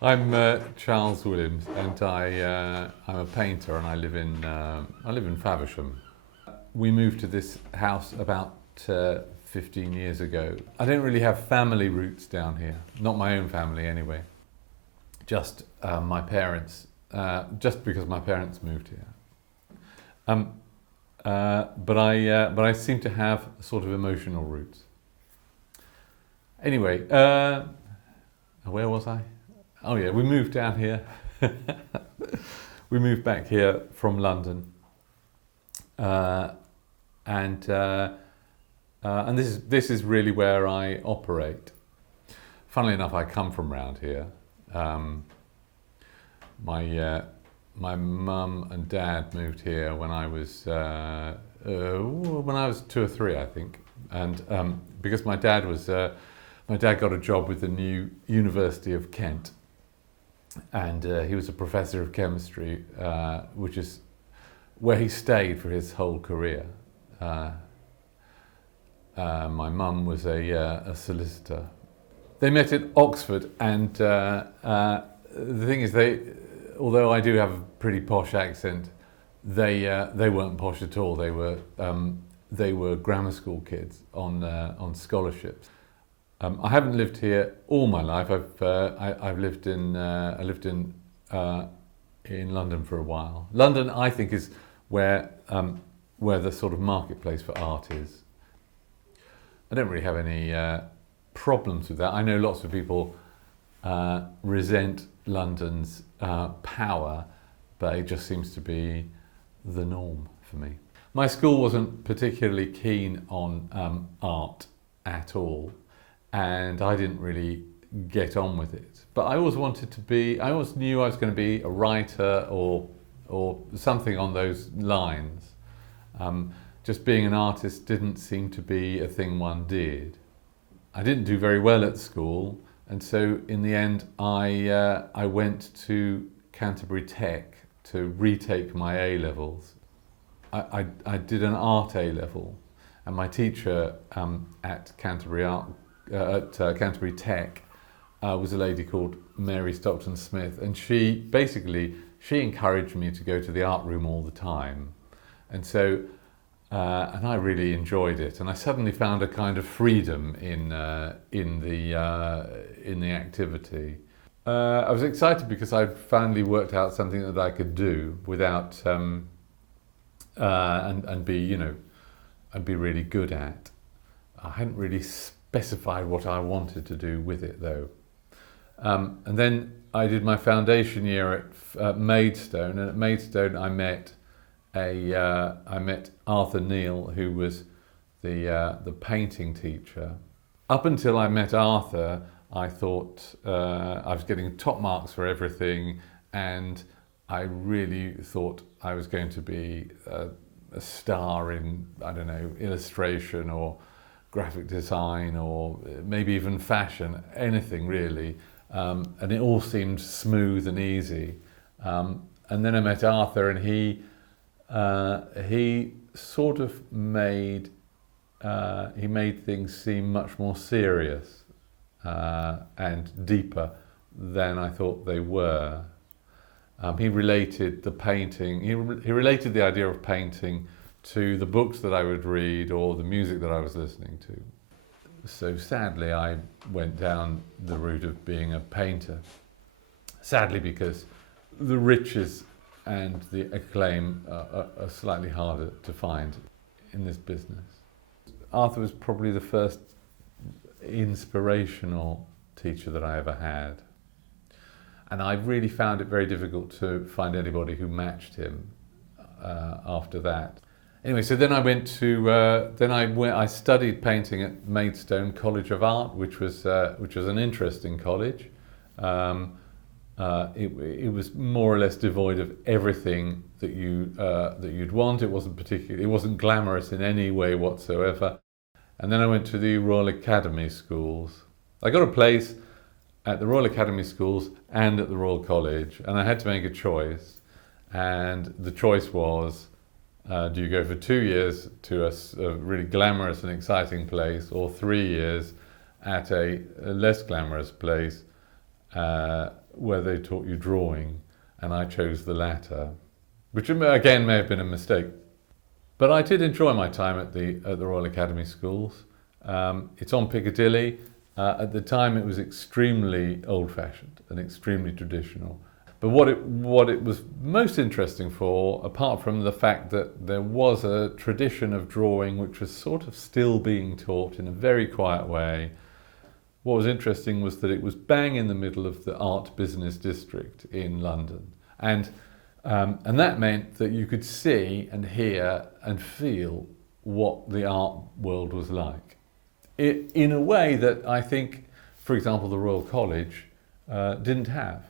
I'm Charles Williams, and I'm a painter, and I live in Faversham. We moved to this house about 15 years ago. I don't really have family roots down here, not my own family anyway. Just my parents, just because my parents moved here. But I seem to have sort of emotional roots. Anyway, where was I? Oh yeah, we moved down here. We moved back here from London, and this is really where I operate. Funnily enough, I come from round here. My mum and dad moved here when I was 2 or 3, I think, and because my dad got a job with the new University of Kent, and he was a professor of chemistry, which is where he stayed for his whole career. My mum was a solicitor. They met at Oxford, and the thing is, although I do have a pretty posh accent, they weren't posh at all. They were grammar school kids on scholarships. I haven't lived here all my life. I've lived in London for a while. London, I think, is where the sort of marketplace for art is. I don't really have any problems with that. I know lots of people resent London's power, but it just seems to be the norm for me. My school wasn't particularly keen on art at all, and I didn't really get on with it. But I always knew I was going to be a writer or something on those lines. Just being an artist didn't seem to be a thing one did. I didn't do very well at school, and so in the end I went to Canterbury Tech to retake my A-levels. I did an art A-level, and my teacher at Canterbury Tech was a lady called Mary Stockton Smith, and she encouraged me to go to the art room all the time, and so and I really enjoyed it, and I suddenly found a kind of freedom in the activity. I was excited because I'd finally worked out something that I could do without and be really good at. I hadn't really specified what I wanted to do with it though. And then I did my foundation year at Maidstone, and at Maidstone I met Arthur Neal, who was the painting teacher. Up until I met Arthur, I thought I was getting top marks for everything, and I really thought I was going to be a star in, I don't know, illustration or graphic design or maybe even fashion, anything really. And it all seemed smooth and easy. And then I met Arthur, and he sort of made things seem much more serious and deeper than I thought they were. He related the painting. He related the idea of painting to the books that I would read or the music that I was listening to. So sadly, I went down the route of being a painter. Sadly, because the riches and the acclaim are slightly harder to find in this business. Arthur was probably the first inspirational teacher that I ever had. And I really found it very difficult to find anybody who matched him after that. Anyway, so then I studied painting at Maidstone College of Art, which was an interesting college. It was more or less devoid of everything that you'd want. It wasn't glamorous in any way whatsoever. And then I went to the Royal Academy schools. I got a place at the Royal Academy schools and at the Royal College, and I had to make a choice. And the choice was, do you go for 2 years to a really glamorous and exciting place, or 3 years at a less glamorous place where they taught you drawing, and I chose the latter, which again may have been a mistake. But I did enjoy my time at the Royal Academy schools. It's on Piccadilly. At the time it was extremely old-fashioned and extremely traditional. But what it was most interesting for, apart from the fact that there was a tradition of drawing which was sort of still being taught in a very quiet way, what was interesting was that it was bang in the middle of the art business district in London. And that meant that you could see and hear and feel what the art world was like. In a way that I think, for example, the Royal College didn't have.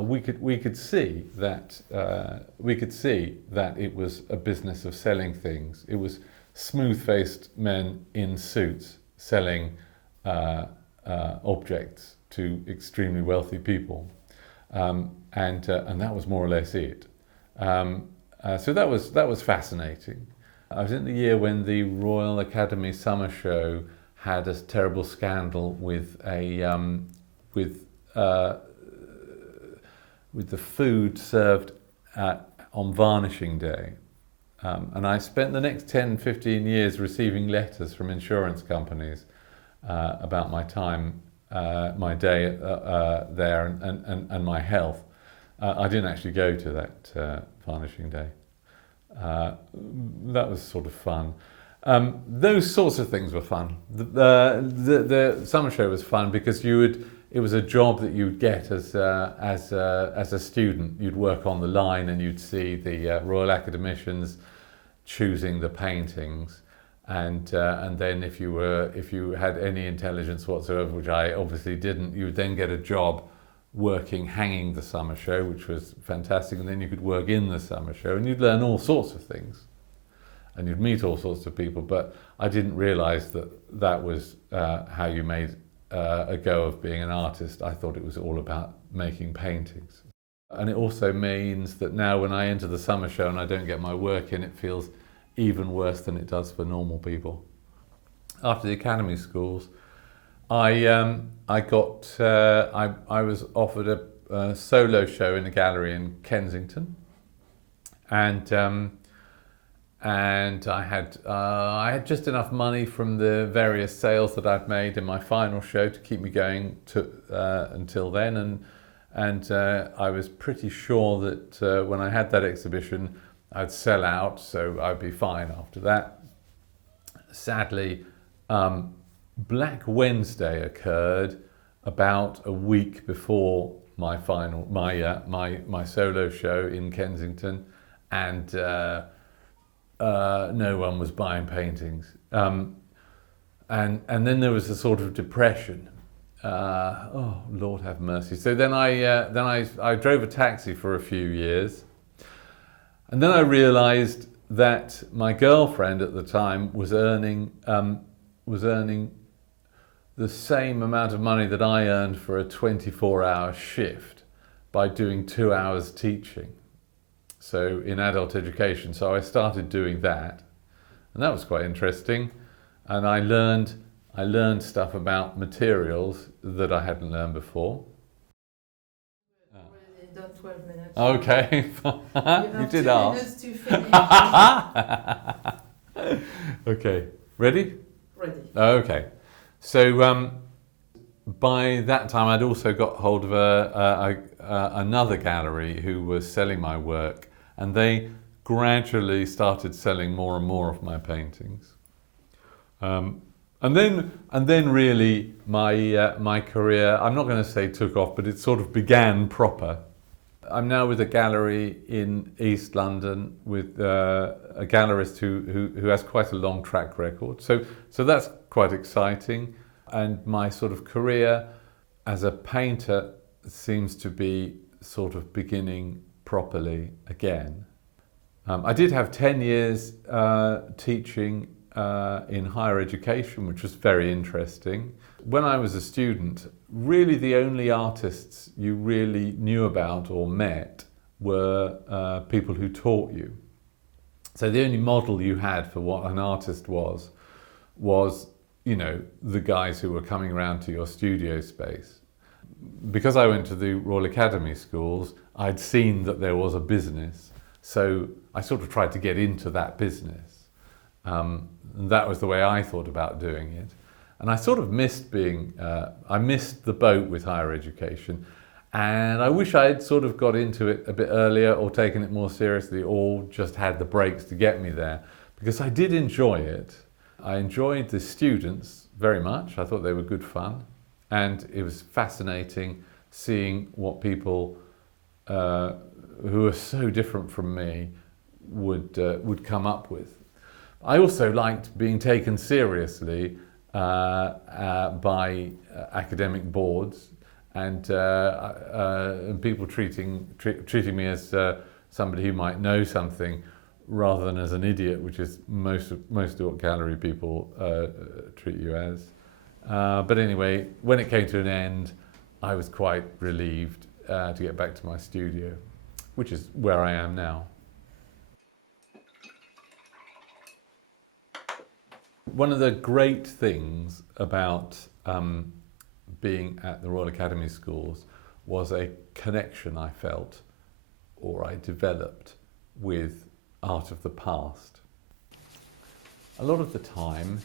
We could see that it was a business of selling things. It was smooth-faced men in suits selling objects to extremely wealthy people, and that was more or less it. So that was fascinating. I was in the year when the Royal Academy summer show had a terrible scandal with the food served on varnishing day. And I spent the next 10, 15 years receiving letters from insurance companies about my time, my day there and my health. I didn't actually go to that varnishing day. That was sort of fun. Those sorts of things were fun. The summer show was fun because it was a job that you'd get as a student. You'd work on the line and you'd see the Royal Academicians choosing the paintings, and then if you had any intelligence whatsoever, which I obviously didn't, you would then get a job hanging the summer show, which was fantastic, and then you could work in the summer show and you'd learn all sorts of things and you'd meet all sorts of people. But I didn't realise that was how you made a go of being an artist. I thought it was all about making paintings. And it also means that now when I enter the summer show and I don't get my work in, it feels even worse than it does for normal people. After the academy schools, I was offered a solo show in a gallery in Kensington, and I had just enough money from the various sales that I'd made in my final show to keep me going until then, and I was pretty sure that when I had that exhibition I'd sell out, so I'd be fine after that. Sadly, Black Wednesday occurred about a week before my solo show in Kensington, and no one was buying paintings, and then there was a sort of depression. Oh, Lord have mercy. So then I drove a taxi for a few years, and then I realised that my girlfriend at the time was earning the same amount of money that I earned for a 24-hour shift by doing 2 hours teaching, so in adult education. So I started doing that, and that was quite interesting, and I learned stuff about materials that I hadn't learned before. We've done 12 minutes. Okay, you did ask. 2 minutes to finish. Okay, ready? Ready. Okay, so by that time I'd also got hold of another gallery who was selling my work, and they gradually started selling more and more of my paintings. And then really my career, I'm not going to say took off, but it sort of began proper. I'm now with a gallery in East London with a gallerist who has quite a long track record. So that's quite exciting. And my sort of career as a painter seems to be sort of beginning properly again. I did have 10 years teaching in higher education, which was very interesting. When I was a student, really the only artists you really knew about or met were people who taught you. So the only model you had for what an artist was, you know, the guys who were coming around to your studio space. because I went to the Royal Academy schools, I'd seen that there was a business, so I sort of tried to get into that business. And that was the way I thought about doing it. And I sort of missed I missed the boat with higher education. And I wish I'd sort of got into it a bit earlier or taken it more seriously or just had the breaks to get me there, because I did enjoy it. I enjoyed the students very much. I thought they were good fun. And it was fascinating seeing what people who are so different from me would come up with. I also liked being taken seriously by academic boards and people treating me as somebody who might know something rather than as an idiot, which is most art gallery people treat you as. But anyway, when it came to an end, I was quite relieved to get back to my studio, which is where I am now. One of the great things about being at the Royal Academy schools was a connection I felt, or I developed, with art of the past. A lot of the time,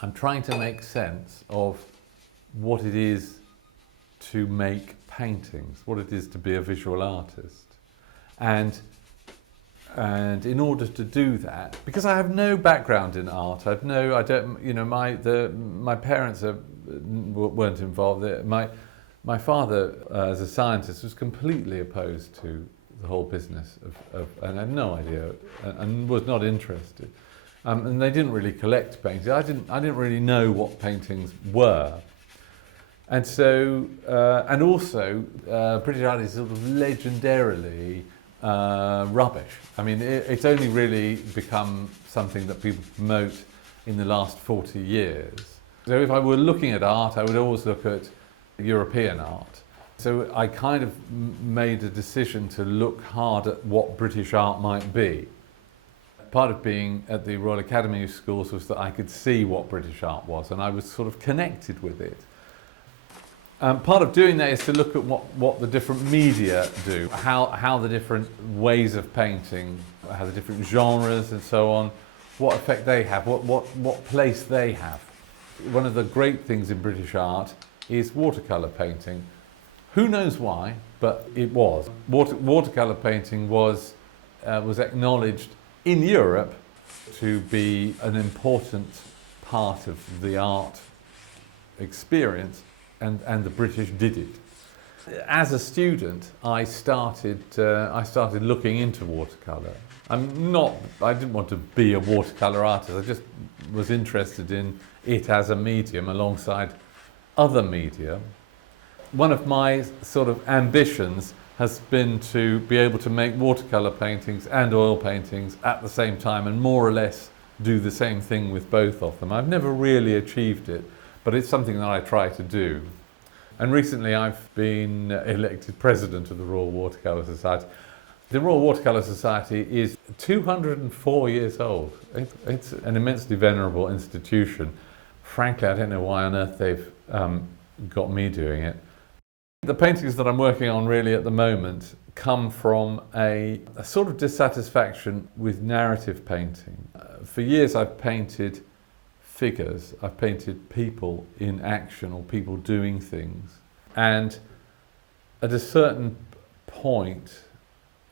I'm trying to make sense of what it is to make paintings, what it is to be a visual artist. And in order to do that, because I have no background in art, my parents weren't involved. My father, as a scientist, was completely opposed to the whole business and had no idea and was not interested. And they didn't really collect paintings. I didn't really know what paintings were. And so, and also, British art is sort of legendarily rubbish. I mean, it's only really become something that people promote in the last 40 years. So if I were looking at art, I would always look at European art. So I kind of made a decision to look hard at what British art might be. Part of being at the Royal Academy schools was that I could see what British art was, and I was sort of connected with it. Part of doing that is to look at what the different media do, how the different ways of painting, how the different genres and so on, what effect they have, what place they have. One of the great things in British art is watercolour painting. Who knows why, but it was. Watercolour painting was acknowledged in Europe to be an important part of the art experience, and the British did it. As a student, I started looking into watercolour. I didn't want to be a watercolour artist. I just was interested in it as a medium alongside other media. One of my sort of ambitions has been to be able to make watercolour paintings and oil paintings at the same time and more or less do the same thing with both of them. I've never really achieved it, but it's something that I try to do. And recently I've been elected president of the Royal Watercolour Society. The Royal Watercolour Society is 204 years old. It's an immensely venerable institution. Frankly, I don't know why on earth they've got me doing it. The paintings that I'm working on really at the moment come from a sort of dissatisfaction with narrative painting. For years I've painted figures, I've painted people in action or people doing things. And at a certain point,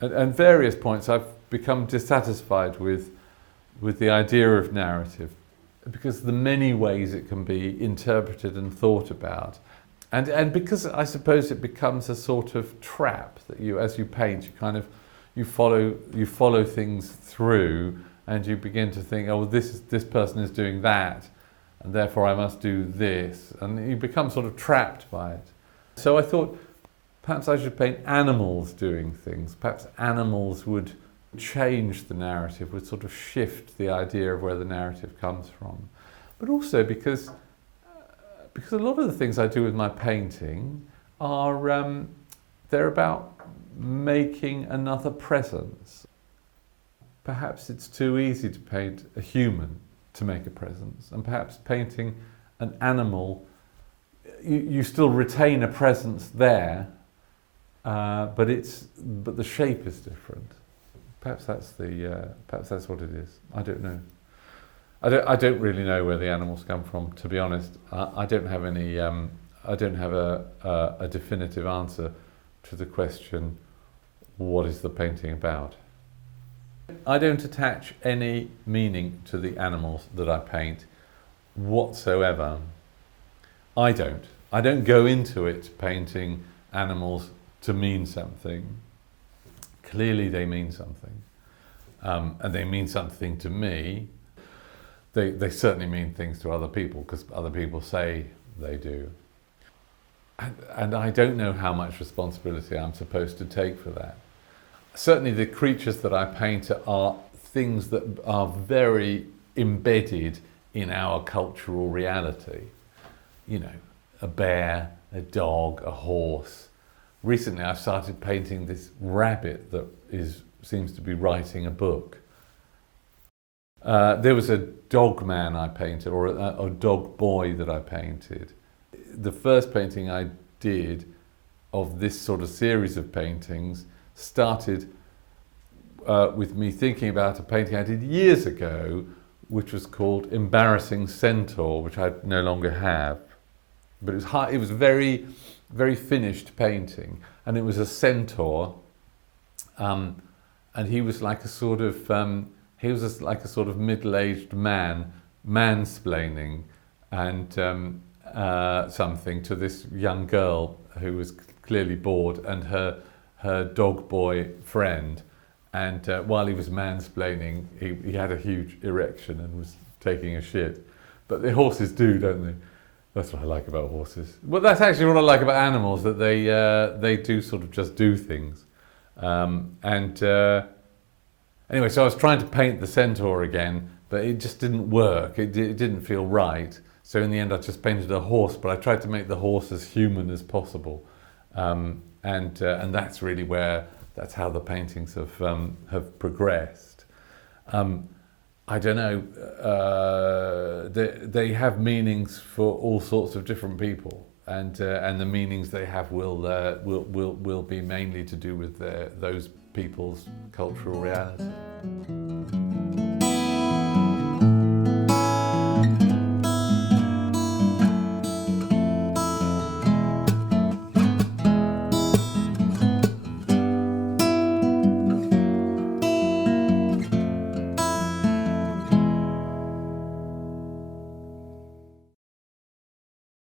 and various points, I've become dissatisfied with the idea of narrative because of the many ways it can be interpreted and thought about. And because I suppose it becomes a sort of trap that as you paint, you follow things through, and you begin to think, oh, this person is doing that, and therefore I must do this, and you become sort of trapped by it. So I thought perhaps I should paint animals doing things. Perhaps animals would change the narrative, would sort of shift the idea of where the narrative comes from. But also because a lot of the things I do with my painting are, they're about making another presence. Perhaps it's too easy to paint a human to make a presence, and perhaps painting an animal you still retain a presence there, but the shape is different. Perhaps that's what it is. I don't know. I don't really know where the animals come from, to be honest. I don't have any. I don't have a definitive answer to the question, what is the painting about? I don't attach any meaning to the animals that I paint whatsoever. I don't go into it painting animals to mean something. Clearly they mean something, and they mean something to me. They certainly mean things to other people, because other people say they do. And I don't know how much responsibility I'm supposed to take for that. Certainly the creatures that I paint are things that are very embedded in our cultural reality. You know, a bear, a dog, a horse. Recently I've started painting this rabbit that seems to be writing a book. There was a dog man I painted, or a dog boy that I painted. The first painting I did of this sort of series of paintings started with me thinking about a painting I did years ago, which was called Embarrassing Centaur, which I no longer have. But it was very, very finished painting, and it was a centaur, and he was like a sort of middle-aged man, mansplaining and something to this young girl who was clearly bored, and her dog boy friend. And while he was mansplaining, he had a huge erection and was taking a shit. But the horses do, don't they? That's what I like about horses. Well, that's actually what I like about animals, that they do sort of just do things. Anyway, so I was trying to paint the centaur again, but it just didn't work. It didn't feel right. So in the end, I just painted a horse, but I tried to make the horse as human as possible. And that's really that's how the paintings have progressed. I don't know. They have meanings for all sorts of different people, and the meanings they have will be mainly to do with those people's cultural reality.